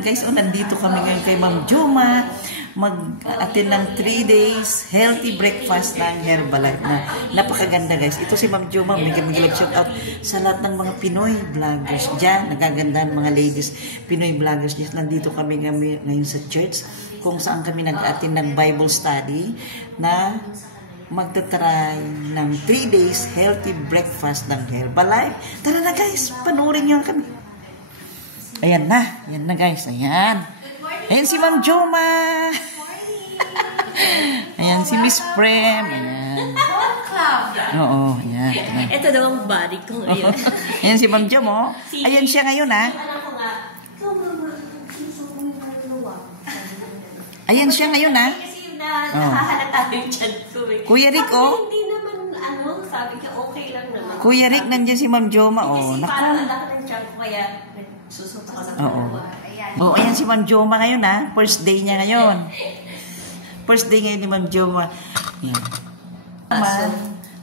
Ayan guys, nandito kami ngayon kay Ma'am Joma. Mag-attend ng 3 days healthy breakfast ng Herbalife na napakaganda guys. Ito si Ma'am Joma, mag-shout out sa lahat ng mga Pinoy vloggers dyan. Nagagandahan mga ladies, Pinoy vloggers dyan. Nandito kami ngayon sa church kung saan kami nag-attend ng Bible study na magta-try ng 3 days healthy breakfast ng Herbalife. Tara na guys, panoorin niyo kami. Ayan na guys, ayan. Ayan si Ma'am Joma. Ayan si Miss Prem. Ayan. Oo, ayan. Ito daw ang body ko ngayon. Ayan si Ma'am Joma. Ayan siya ngayon ha. Ayan siya ngayon ha. Kasi nakahalata yung chan ko eh. Kuya Rick, oh. Hindi naman, sabi ka okay lang naman. Kuya Rick, nandiyan si Ma'am Joma, oh. Kasi parang ang laki ng chan ko, kaya susunod ako sa dalawa. Oh, ayan si Ma'am Joma ngayon ha. First day niya ngayon. First day ngayon ni Ma'am Joma. Ayan.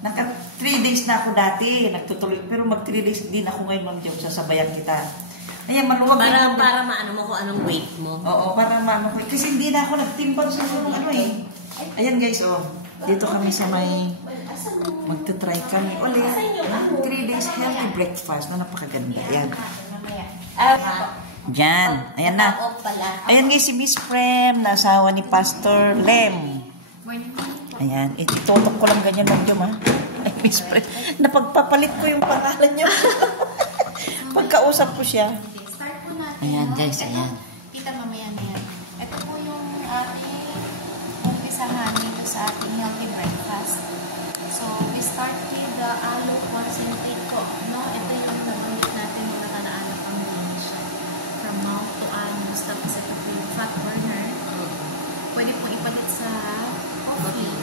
Naka 3 days na ako dati. Nagtutuloy. Pero mag 3 days din ako ngayon, Ma'am Joma. Sasabayan kita. Ayan, maluwag. Para maano mo kung anong weight mo. Oo, para maano ko. Kasi hindi na ako nagtimpang sa mga ano eh. Ayan guys, oh. Dito kami sa may magta-try kami ulit. 3 days healthy breakfast na napakaganda. Ayan. Diyan. Ayan na. Ayan guys, si Miss Prem, na asawa ni Pastor Lem. Ayan. Itutok ko lang ganyan lang yun, ha. Ay, Miss Prem. Napagpapalit ko yung pangalan niya. Pagkausap ko siya. Ayan guys, ayan. Kita mamaya na yan. Ito po yung ating umpisahan dito sa ating healthy breakfast. So, we start with the aloe concentrate ko. No? Ito yung nabanggit natin yung nakaraan na combination. From mouth to anus. Tapos ito po yung fat burner. Pwede po ipalit sa coffee.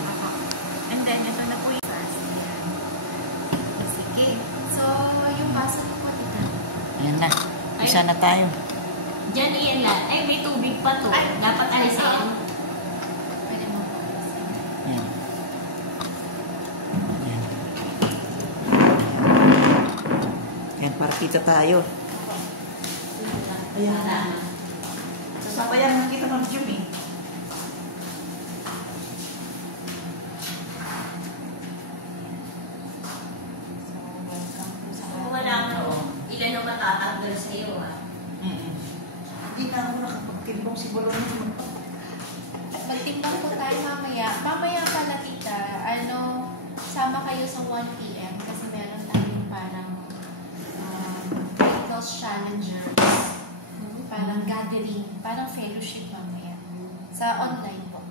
And then, ito na po yung fast. Sige. So, yung baso ko po dito. Ayan na. Isa na tayo. Diyan iyan lahat. Ay, may tubig pa to. Dapat alisin. Pwede mo po. Ayan. Ayan. Ayan, para kita tayo. Ayan na. Sasabayan na kita ng Jimmy. Ilan ang matatanggal sa iyo, ha? Hindi na ako nakapagtimbang si Balon. Magtimbang po tayo mamaya. Mamaya pala, tita, sama kayo sa 1 PM kasi meron tayong parang weight loss challengers. Parang gathering, parang fellowship mamaya. Sa online po.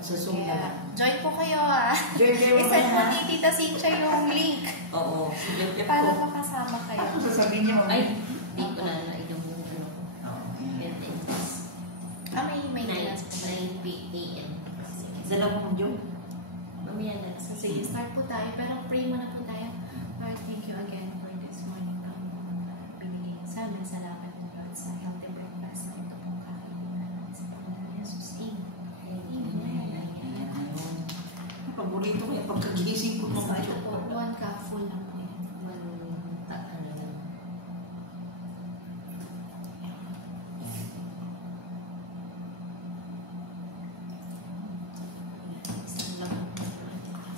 Sa Zoom na lang. Join po kayo, ha? Isend po ni Tita Cynthia yung link. Oo. Para makasama kayo. Ano sasabihin niya, Mami? Ay, di ko na nainom yung ano ko. May class po. 9 p.m. Dalawa mo yung Mamaya na. Sige, start po tayo. Pero pray muna po tayo. Lord, thank you again for this morning. Binigay sa amin. Salamat po, Lord, sa healthy breakfast na ito pong kakainin sa Panginoon Jesus. Amen. paborito ko yung pagkagising ko ng tayo. 1 cup full lang po yan.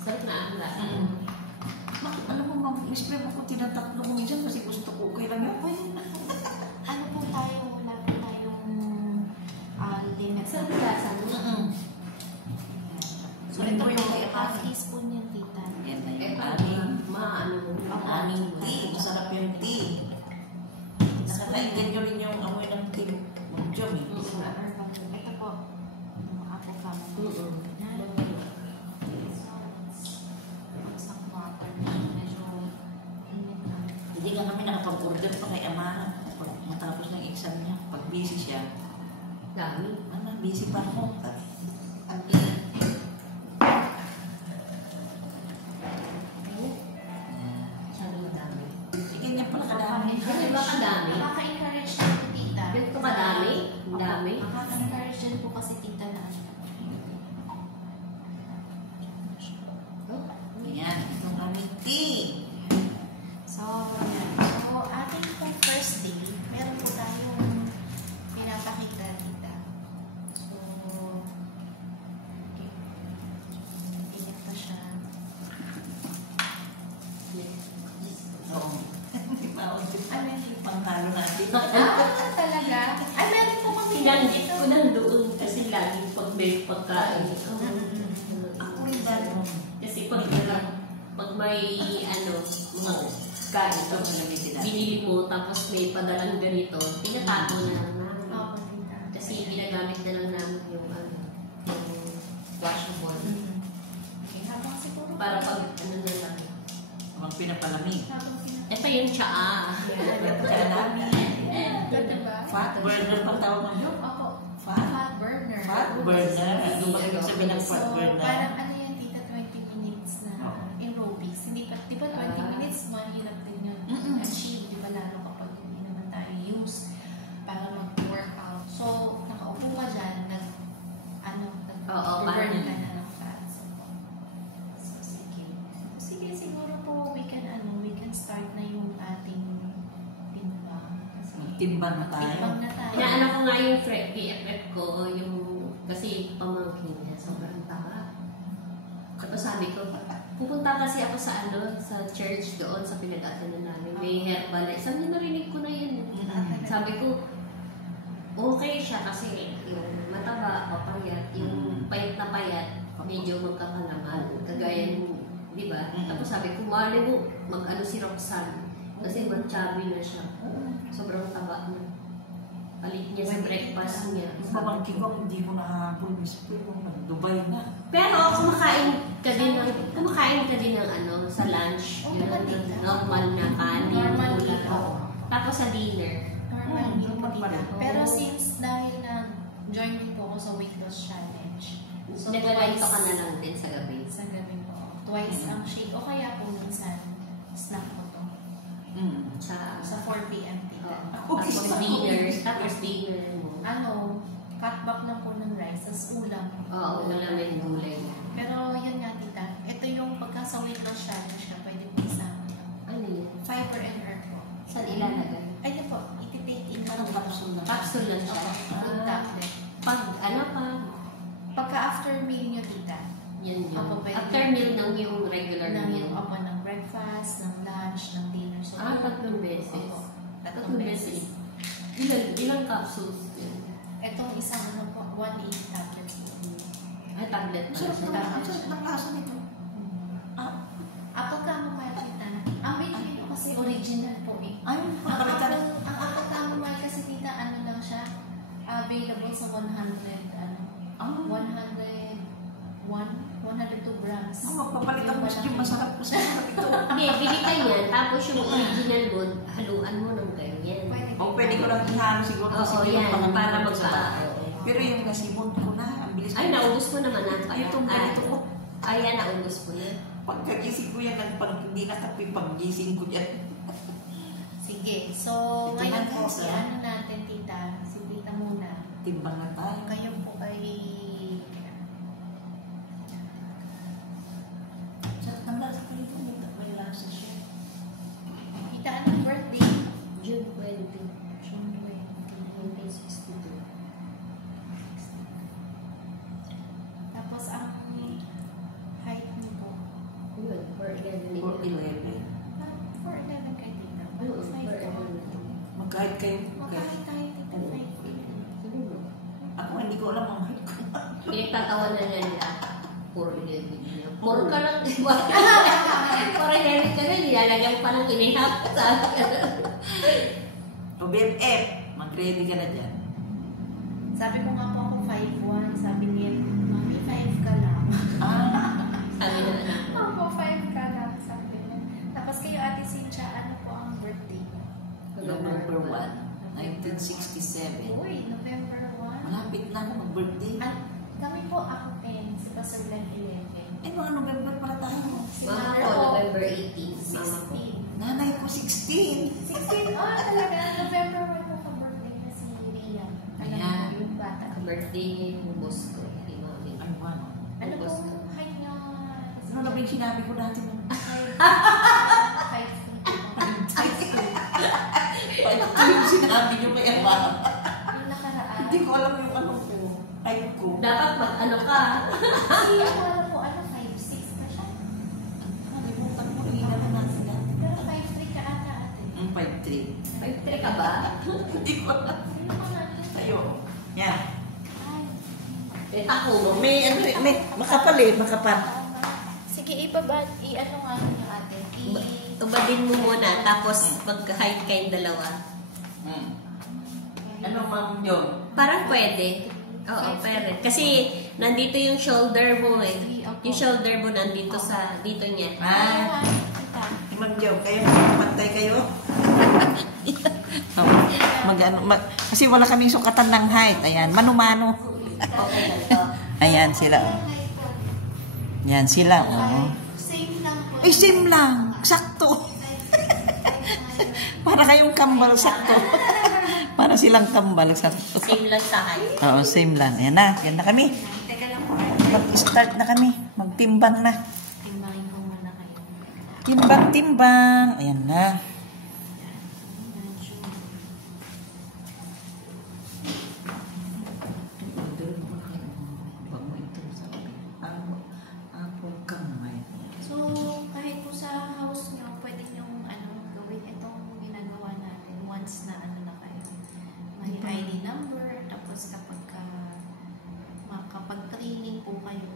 Sarap na ang lahat. Alam mo, Ma'am, Miss-Prem ako tinataklo ko minsan kasi gusto ko okay lang yan. Ano po tayo? Wala po tayong limit. Sarap na lasa mo. So, ito yung half teaspoon yan, tita. Yan na yung aming tea. Masarap yung tea. Nakakainggan nyo rin yung amoy ng tea. Mag-jom eh. Ito po. Ako ka mo. Hindi nga kami nakapag-order pa kay Amara. Matapos ng exam niya. Pag busy siya. Dami. Busy pa ako. Nakaka-encourage din po, tita. Ganito kadami? Ang dami? Nakaka-encourage din po kasi, tita, na Ayan, itong aming tea. So, yan. So, ating pong first day, meron po tayong pinapakita Talaga? Ay, meron po kami Sinanggit ko lang doon kasi lagi pag may pagkain. Ako rin dahil. Kasi pag may mga kain, binili mo tapos may padalang ganito, tinatapo na lang namin. Oo, tita. Kasi ginagamit na lang namin yung washable. Okay, habang siguro Para pag na lang. Ang pinapalamig. habang Ito yung tsaa. Kaya namin. diba? Fat burner pang tawag mo yun? Opo. Fat? Fat burner. Fat burner. Lumagay sabi ng fat So, burner. parang ano yan, tita, 20 minutes na Oo. aerobics. Hindi pa, di ba 20 minutes, mahirap din yun achieve, di ba, lalo kapag hindi naman tayo use para mag-workout. So, nakaupo ka dyan, Oo, burn parang- ka na ng fats. So, sige. Sige, siguro po, we can start na yung ating timbang. Kasi, Timbang na tayo. timbang na tayo. Inaano ko nga yung BFF ko, yung kasi pamangkin niya, sobrang taba. Tapos sabi ko, pupunta kasi ako sa sa church doon sa pinag-atanan namin. May Herbalife. Sabi niya, narinig ko na yan. Sabi ko, okay siya kasi yung mataba, papayat, yung payat na payat, medyo magkakalaman. Kagaya ng, di ba? Tapos sabi ko, mali mo, mag-ano si Roxanne. Kasi chubby na siya. Sobrang taba na. Palit niya sa breakfast niya. Yung pamangkin ko, hindi ko nahabol. Miss ko yung Dubai na. Pero kumakain ka din ng sa lunch. Yun ang normal na kanin. Normal ulam. dito. Tapos sa dinner. Normal Hmm, din po normal dito. pala. Pero since dahil join din po ako sa weight loss challenge. So, Naglalito ka na lang din sa gabi. Sa gabi po. Twice ang shake. O kaya po minsan, snack ko to. Sa Sa 4 p.m. tita. tapos dinner mo. Cut back na po ng rice, tas ulam. Oo, wala may gulay na. Pero yun nga tita, ito yung pagka sa weight loss challenge ka, pwede po isama. Ano yun? Fiber and earth po. Saan ilalagay? Ayun po, ititake in Parang capsule na. Capsule lang siya. Food tablet. Pag Pagka after meal nyo tita, yan yun. Opo, pwede. After meal ng yung regular ng meal. ng breakfast, ng lunch, ng dinner. So, Tatlong beses. Opo, Tatlong beses. Ilang capsules yun? Itong isang 180 tablets po. Ay, tablet pa Sarap siya. na. Ang sarap ng lasa nito. Apple Camomile tita. Ang binili ko kasi original po eh. Ay, papalitan. Ang Apple Camomile kasi tita, lang siya, available sa 102 grams. Magpapalitan mo siya yung masarap ko sa sarap ito. Hindi, bili ka yan. Tapos yung original mo, haluan mo ng ganyan. O pwede ko lang ihalo siguro kasi Oo, hindi yan. ko Para pangalan magpa... Pero yung nasimon ko na, ang bilis Ay, naubos mo naman ang Ay, itong ganito ko. Ay, yan, naubos mo na. Pagkagising ko yan, hindi na kape, paggising ko yan. Sige. So, Ito ngayon na, po, guys, ano natin tita, si tita muna. Timbang na tayo. Kayo po ay... Sarap ng lasa ko nito. May lasa siya. Tita, anong birthday? June 20. June 20. 1962. Tapos ang height niyo po. Yun, 4'11". 4'11". 4'11 kay tita. Oo, 5'4". 4'11". Magkahit kayo. Magkahit tayo tita, 5'8". Siguro. Ako hindi ko alam ang height ko. Pinagtatawanan na nila. 4'11". 4 ka lang, di ba? 4'11" ka na, nilalagyan pa ng inihap. Sabi ka na. O BFF, mag-ready ka na dyan. Sabi ko nga po ako 5'1". Sabi niya, Mami, 5 ka lang. Sabi na anak. Ako, 5 ka lang. Sabi niya. Tapos kayo, Ate Cynthia, ano po ang birthday niyo? November 1, 1967. Uy, November 1. Malapit na ako mag-birthday. At kami po, ako 10. Si Pastor Glenn 11. Eh, mga November pala tayo. Si Mama Mother ko, po, November 18. Mama ko. 16. Nanay ko 16. 16? Oh, talaga. November 1 po ka-birthday na si Ria. Alam Ayan. mo, yung bata. Birthday niya yung boss ko. Kay Mami. Ano ba? No? Ano Boss ko. pong height niya? Ano na ba yung sinabi ko dati mo? 5'2". Ano yung sinabi niyo kay Emma? Yung nakaraan. Hindi ko alam yung ano ko. Height ko. Dapat mag-ano ka. Si Amara po, 5'6" na siya. Nalimutan ko. Ilan na natin dati. Pero 5'3" ka ata ate. 5'3". 5'3". 5'3" ka ba? Hindi ko alam. Ayo. Yan. Eh, ako. May makapal eh, makapal. Sige, i-ano nga niyo ate. Tubadin mo muna, tapos mag-hide kayong dalawa. Ano ma'am yun? Parang pwede. Oo, pwede. Kasi nandito yung shoulder mo eh. Yung shoulder mo nandito sa, dito niya. Ma'am Jo, kayo pantay kayo? Kasi wala kaming sukatan ng height. Ayan, mano-mano. Okay lang to. Ayan sila. Yan sila. Oh. Same lang po. Ay, same lang. Sakto. Para kayong kambal, sakto. Para silang kambal, sakto. Same lang sa height. Oo, same lang. Ayan na. Yan na kami. Teka lang po. Mag-start na kami. Magtimbang na. Timbangin ko muna kayo. Timbang-timbang. Ayan na. So, kahit po sa house nyo, pwede nyo gawin itong ginagawa natin once na na kayo. May ID number, tapos makapag-training po kayo.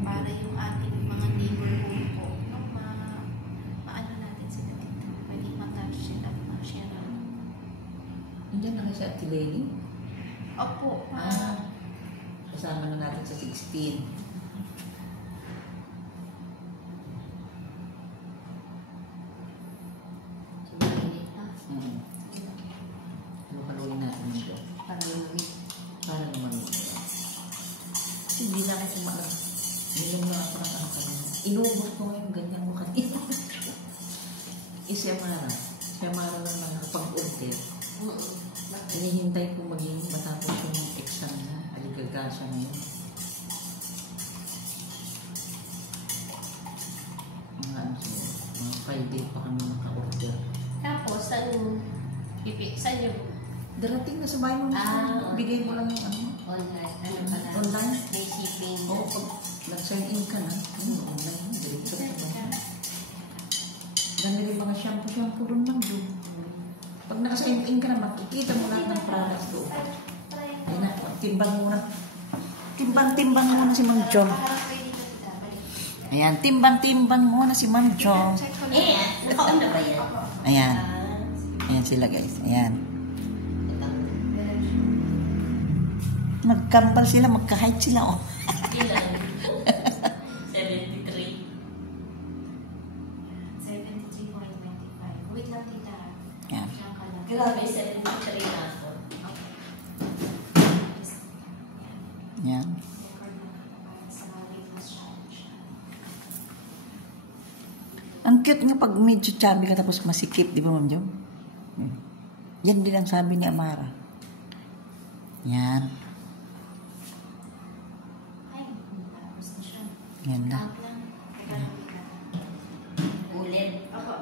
Para yung ating mga neighborhood po, maano natin sila dito. Pwede matouch sila, ma-share. Nandiyan na kayo sa Ate Lenny? Opo. Kasama na natin sa 16. Haluin natin ito. Para naman ito. Hindi na kasi maalam. Nilang na parang ano ka naman. Inubos ko ngayon ganyan mo kanina. Siya Mara naman nakapag-unti. Hinihintay ko maging matapos yung exam na. Aligagasa na yun. Mga 5 days pa kami naka-order. Tapos, saan yung Darating na sa bahay mo. Bigay mo lang yung ano. online? Ano pala? Online? May shipping. Oo, pag nag-sign in ka na, online, diretso ka ba? Dami rin mga shampoo rin lang doon. Pag naka-sign in ka na, makikita mo lahat ng products doon. Ayun na, timbang muna. Timbang muna si Ma'am Jom. Ayan, timbang muna si Ma'am Jom. Naka-on na ba yan? Ayan. Ayan sila guys. Ayan. Magkambal sila, magka-height sila. Oh. Ilan? 73. 73.25. Wait lang, tita. Ayan. Diyan ka lang. Grabe, 73 na ako. Ayan. Record na para sa latest challenge. Ang cute nga pag medyo chubby ka tapos masikip, di ba Ma'am Jom? Yan din ang sabi ni Amara. Yan. Ay, tapos na siya. Yan na. Count lang. Teka lang, tita. Ulit. Ako.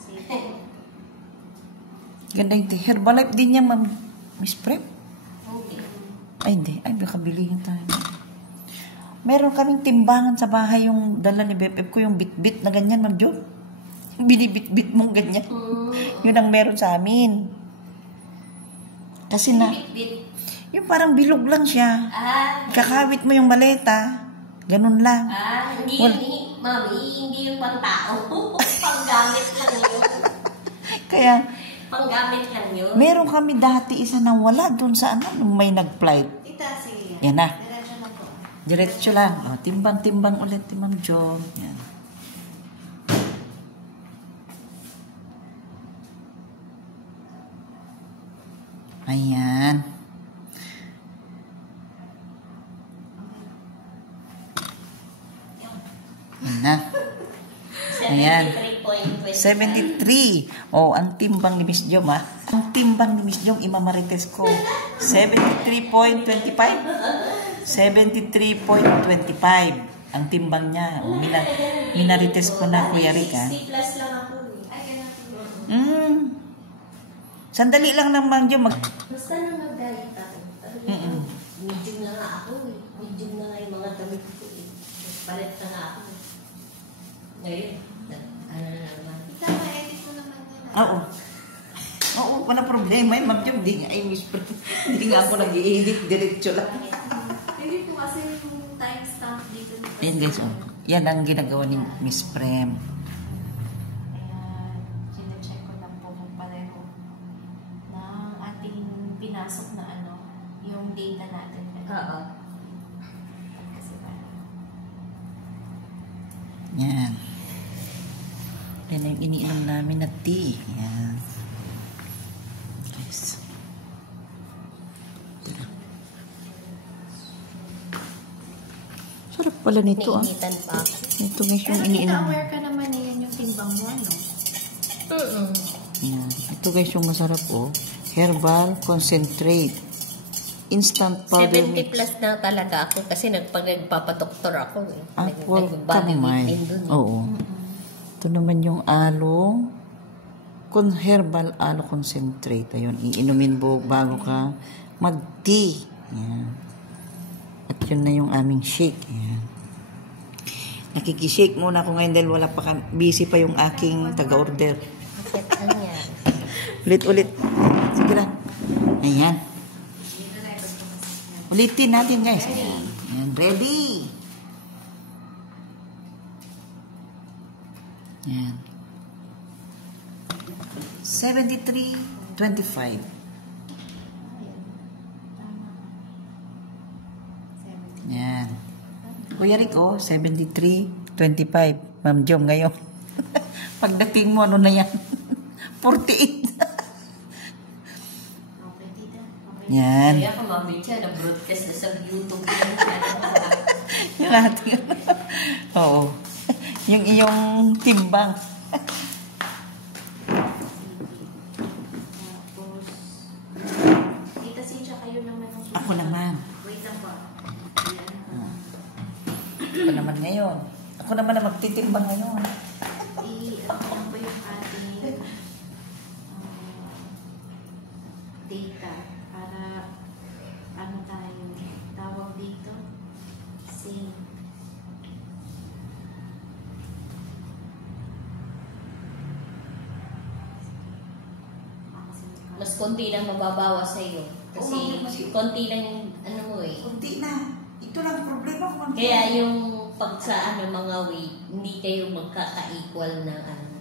Sige. Ganda yung Herbalife din niya, Ma'am Miss Prep. Okay. Ay, hindi. Ay, baka bilihin tayo. Meron kaming timbangan sa bahay yung dala ni BFF ko, yung bit-bit na ganyan, Ma'am Jo. Yung binibit-bit mong ganyan. Yun ang meron sa amin. Kasi na, Bit-bit. yung parang bilog lang siya. Kakawit mo yung maleta. Ganun lang. Hindi, mami, hindi yung pang-tao. Panggamit lang yun. Kaya, Panggamit lang yun. meron kami dati isa na wala dun sa ano, nung may nag-flight. Tita, sige. Yan na. Diretso na po. Diretso lang. O, timbang-timbang ulit ni Ma'am Jo. Yan. Ayan. Yan na. Ayan. 73. Oh, ang timbang ni Miss Jom, ha? Ang timbang ni Miss Jom, imamarites ko. 73.25. 73.25. Ang timbang niya. Oh, minarites ko na, Kuya Rick, ha? 60 plus lang ako. Sandali lang naman Jom. Basta na mag-diet ako. Medium na nga ako eh. Medium na nga yung mga damit ko eh. Palit na nga ako. Ngayon, ano na naman. Tita, ma-edit mo naman yun. Oo. Oo, wala problema. Ma'am Jom, di nga, hindi nga ako nag-i-edit. Diretso lang. Hindi po kasi yung timestamp dito. Yan guys, oh. Yan ang ginagawa ni Miss Prem. Ayan, sine-check ko lang po kung pareho ng ating pinasok na ano, yung data natin. Oo. Kasi parang Yan. Yan ang iniinom namin na tea. Yan. Guys. Sarap pala nito ah. Niinitan pa ako. Ito guys yung pero iniinom. aware ka naman na yan yung timbang mo, ano? Yan. Ito guys yung masarap oh. Herbal concentrate. Instant powder 70 mix. plus na talaga ako kasi pag nagpapadoktor ako eh. Apple Nag-body weight chamomile. din dun. Oo. Ito naman yung aloe. Herbal aloe concentrate. Ayun, iinumin mo bago ka mag-tea. Yan. At yun na yung aming shake. Yan. Nakikishake muna ako ngayon dahil wala pa busy pa yung aking taga-order. Bakit ano yan? Ulit-ulit. Sige lang. Ayan. Ulitin natin guys. Ayan. Ayan. Ready. Ayan. 73.25. Ayan. Kuya Rico, 73.25. Ma'am Jom ngayon. Pagdating mo, ano na yan? 48. Okay, tita. Okay. Yan. Kaya ako mami siya, na-broadcast na sa YouTube. Yung ating, oo. Yung iyong timbang. Tapos, tita Cynthia, kayo naman ang susunod. Ako naman. Wait lang po. Ayan. Ako naman ngayon. Ako naman na magtitimbang ngayon. Ano lang po yung ating data para ano tayo tawag dito same. Mas konti lang mababawas sa iyo. Kasi Oo, mas- konti lang yung ano mo eh. Kunti na. Ito lang problema ko. Kaya yung pag sa ano mga weight, hindi kayo magkaka-equal na ano.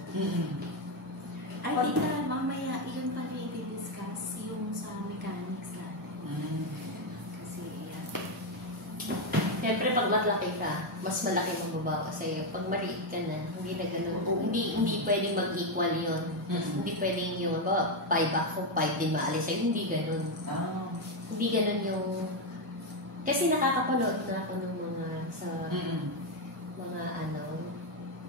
Ay, tita, mamaya iyon pa rin i-discuss yung sa mechanics natin. Kasi, yan. Siyempre pag malaki ka, mas malaki mababawas sa iyo. Pag maliit ka na, hindi na ganun. Hindi pwedeng mag-equal yun. Hindi pwedeng yun. 5 ako, 5 din maalis sa'yo. Hindi ganun. Ah. Hindi ganun yung... Kasi nakakapanood na ako ng mga sa mga ano,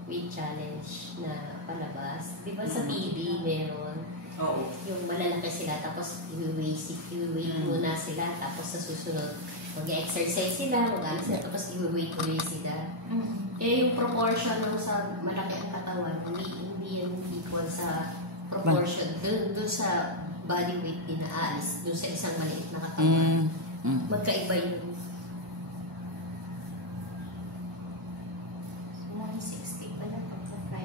weight challenge na palabas. Di ba sa TV meron Oo. yung malalaki sila tapos i-weight muna sila tapos sa susunod mag-exercise sila, mag-ano sila tapos i-weight sila. Kaya yung proportion ng sa malaki ang katawan, hindi yan equal sa proportion dun sa body weight din na aalis dun sa isang maliit na katawan. Magkaiba yun. 160 pala pagka 5.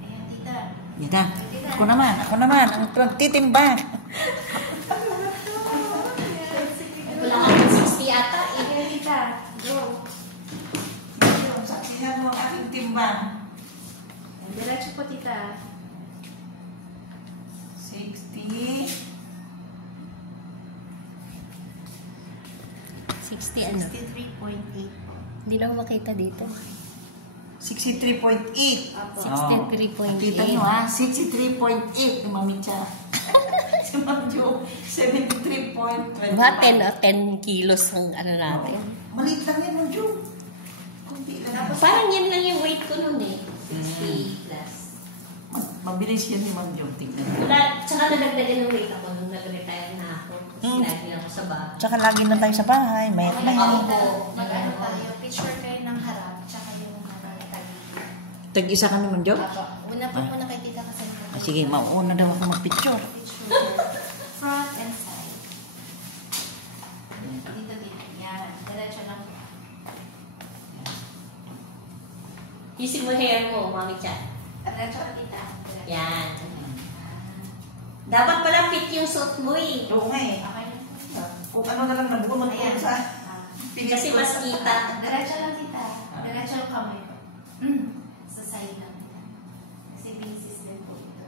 Ayan, tita. Dita. Ako naman. Ang magtitimbang. Wala ka ng 60 ata eh. Ayan, tita. Go. Ayun, saksihan mo ang aking timbang. Ayan, diretso po, tita. 60. 60 ano? 63.8. Hindi lang makita dito. 63.8. Apo. 63.8. Kita nyo ha, 63.8 ni Mami Cha. Si Ma'am Jo, 73.25. Mga 10 kilos ang ano natin. Maliit lang yan, Ma'am Jo. Kunti lang. Parang yan lang yung weight ko nun eh. 60 plus. Mabilis yan ni Ma'am Jo. Tingnan mo. Tsaka nadagdagan ng weight ako nung nag-retire na ako. Kasi lagi lang ako sa bahay. Tsaka lagi na tayo sa bahay. Mayat na yan. Mag-ano tayo, picture kayo ng harap, tsaka yung tagilid. Tag-isa kami, Ma'am Jo. Una po muna kay tita kasi Sige, mauna daw ako mag-picture. picture. Front and side. Dito. Yan. Diretso lang. Isip mo hair mo, Mami Chat. Diretso ka, tita. Diretso. Yan. Dapat pala fit yung suit mo eh. Oo nga eh. Okay. Kung ano na lang nabuo Ayan. sa Ah. Kasi mas kita. Diretso lang, tita. Diretso yung kamay ko. Sa side lang. Kasi basis din po ito.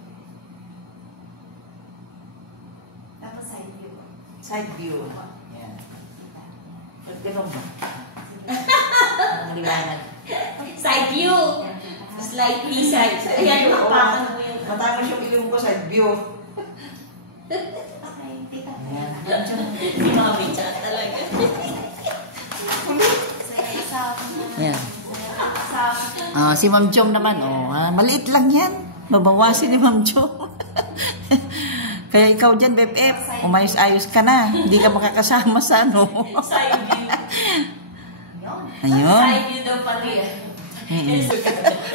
Tapos side view. side view. Yan. At ganun ba? Sige. Ang liwanag. Side view. Slightly side. Ayan, hapakan mo yung... Matapos yung ilong ko, side view. Okay, tita. Ayan. Si Mami Chat talaga. Ayan. Si Ma'am Jom naman, maliit lang yan. Mabawasin ni Ma'am Jom. Kaya ikaw dyan, BFF, umayos-ayos ka na. Hindi ka makakasama sa ano. Side view. Ayun. Side view daw pala yan.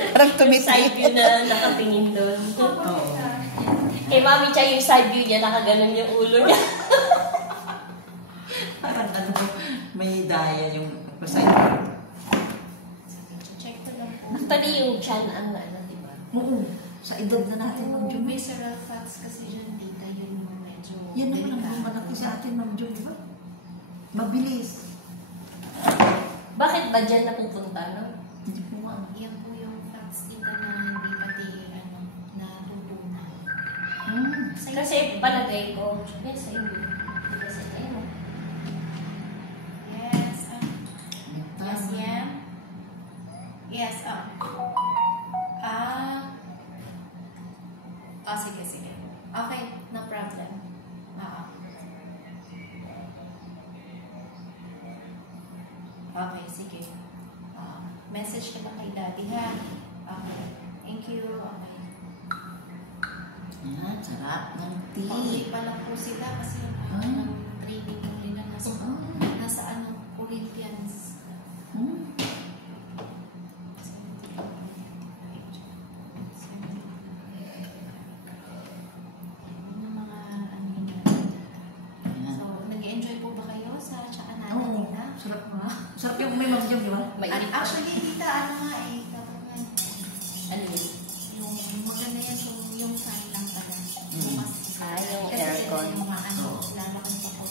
Parang Yung tumiti. side view na nakatingin doon. Oo. Kay Mami Chat, yung side view niya, nakaganon yung ulo niya. Parang ano, may daya yung side view. Check ko lang po. Actually, yung chan ang ano, di ba? Oo. Sa edad na natin, Ma'am Jom. Yung visceral fats kasi dyan, tita, yun yung medyo Yan naman ang delikado. malaki sa atin, Ma'am Jom, di ba? Mabilis. Bakit ba dyan napupunta, no? Hindi po nga. Yan po yung fats, tita, na hindi pati, natutunan. Kasi palagay ko, yes, sa inyo. Kasi ayun. Yes, yes, yan. Yes, sige. Okay, no problem. Okay, sige. Message ka lang kay daddy, ha? Okay. Thank you. Okay. Yan, sarap ng Pauwi tea. pa lang po sila kasi Ah. ng training po nila nasa, Ah. nasa Corinthians. Yung mga ano yun. Yan. So, nag-enjoy po ba kayo sa tsaka Oo. natin na? Sarap nga. Sarap yung may Ma'am Jom, di ba? Mainit pa. Actually, tita, ano nga eh, dapat nga, Ano yun? yung maganda yan yung fan lang pala. Bukas. Yung Kasi aircon. yung mga ano, Oo. lalo kang pa po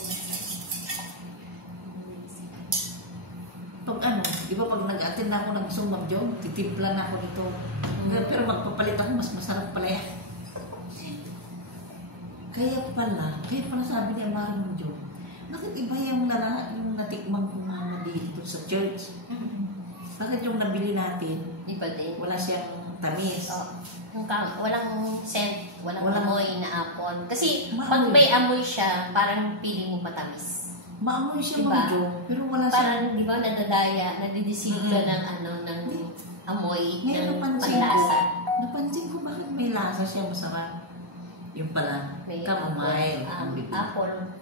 Pag ano, di ba pag nag-attend na ako ng Zoom, Ma'am Jom, titimpla na ako dito. Pero magpapalit ako, mas masarap pala yan. Kaya pala sabi niya, Ma'am Jom, bakit iba yung natikman ko nga dito sa church? Bakit yung nabili natin, Iba din. wala siyang tamis? Walang scent, walang Walang- amoy na apon. Kasi Maamoy. pag may amoy siya, parang feeling mo matamis. Maamoy siya, Diba? Ma'am Jom, pero wala siyang... Parang, di ba, nadadaya, nadideceive ka ng amoy, Ngayon ng napansin ko, panlasa. bakit may lasa siya masarap? Yung pala, May chamomile. ang big- apple.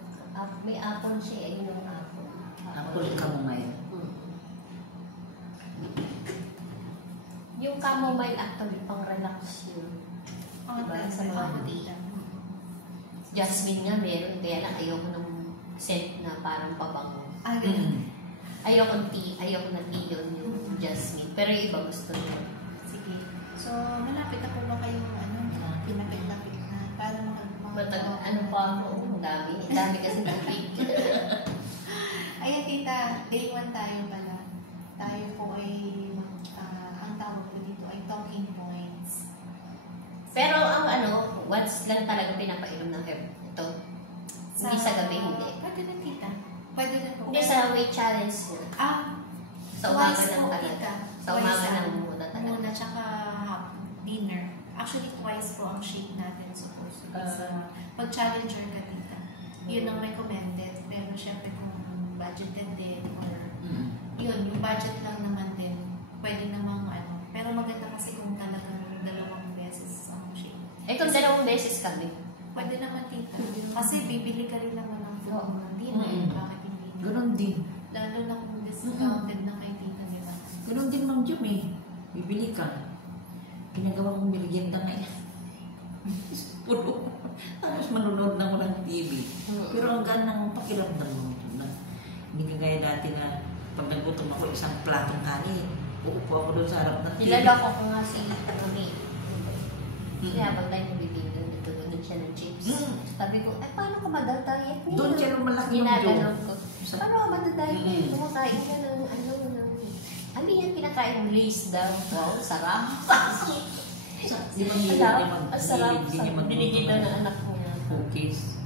May apple siya, yun yung apple. Apple chamomile. Yung chamomile actually, pang relax yun. Diba? Sa mga tea. Jasmine nga meron, kaya lang ayoko ng scent na parang pabango. Mm. Ayoko na tea yun, yung jasmine. Pero yung iba gusto nyo. Sige. So, malapit na po ba kayong pinagkakapit na para Ano pa ako? Ang dami kasi ng cake. Ayan, tita, day 1 tayo pala. Tayo po ay, ang tawag po dito ay talking points. Pero ang once lang talaga pinapainom ng herb. Ito. Hindi sa gabi, hindi. Pwede na, tita. Pwede na po. Hindi sa weight challenge na. Sa umaga twice lang po, talaga. tita. Sa umaga Twice, lang muna talaga. Muna, tsaka dinner. Actually, twice po ang shake natin supposed to be sa pag-challenger ka, tita. Yun ang recommended. Pero syempre kung budgeted din or yun, yung budget lang naman din, pwede namang Pero maganda kasi kung talagang 2 beses ang shake. Kung 2 beses kami. Pwede naman, tita. Kasi bibili ka rin naman ng food Oo. ng dinner. Mm. Bakit hindi? Ganon din. Lalo na kung discounted na kay tita, di ba? Ganon din, Ma'am Jom eh. Bibili ka. Pinagawa kong merienda nga yan. puno. Tapos manonood na ako ng TV. Pero ang ganang pakiramdam mo na hindi kagaya dati na pag nagutom ako isang platong kanin, uupo ako doon sa harap ng TV. Nilalako ko nga si Mami. Kaya habang tayo nabibigyan, nagtulunod siya ng chips. Sabi ko, paano ka madadayet niya? Doon siya yung malaki ng Ginaganon joke. ko. Paano ka madadayet niya? Kumakain ka ng ano yan, kinakain ng lace daw. Wow, sarap. Di ba hilig niya Ang sarap. Binigyan daw ng anak niya. cookies.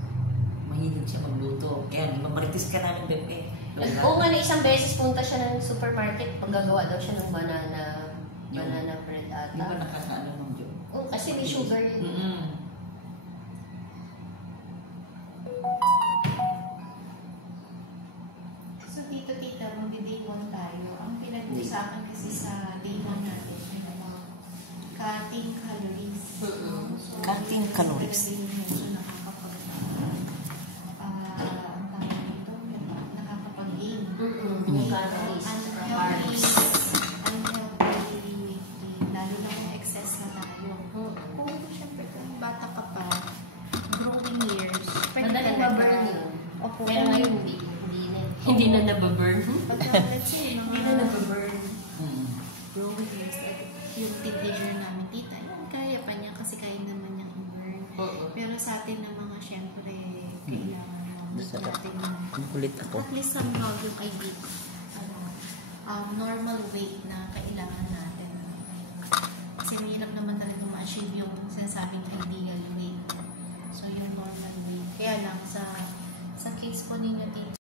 Mahilig siya magluto. Kaya, di ba maritis ka namin, bebe? Oo nga na isang beses punta siya ng supermarket, paggagawa daw siya ng banana bread ata. Di ba nakakaano ng joke? Oo, kasi may sugar yun. So, tita, magdi-day 1 tayo. Ang pinag-usapan kasi sa day 1 natin ay mga cutting calories. So, Cutting calories. Medyo ang tawag nito, nakakapag-gain. Calories. Unhealthy, lalo na kung excess na tayo. Kung syempre kung bata ka pa, growing years, pwede Madaling talaga. ma-burn yun. Opo. Pero ngayon, hindi na nababurn. Pagka, let's say, Hindi na nababurn. growing years, like yung teenager namin, tita, yun, kaya pa niya kasi kaya naman niyang i-burn. Pero sa atin na mga, syempre, kailangan natin Ang kulit ako. at least somehow yung idea, normal weight na kailangan natin. Kasi mahirap naman talaga ma-achieve yung sinasabing ideal weight. So, yung normal weight. Kaya lang, sa case po ninyo,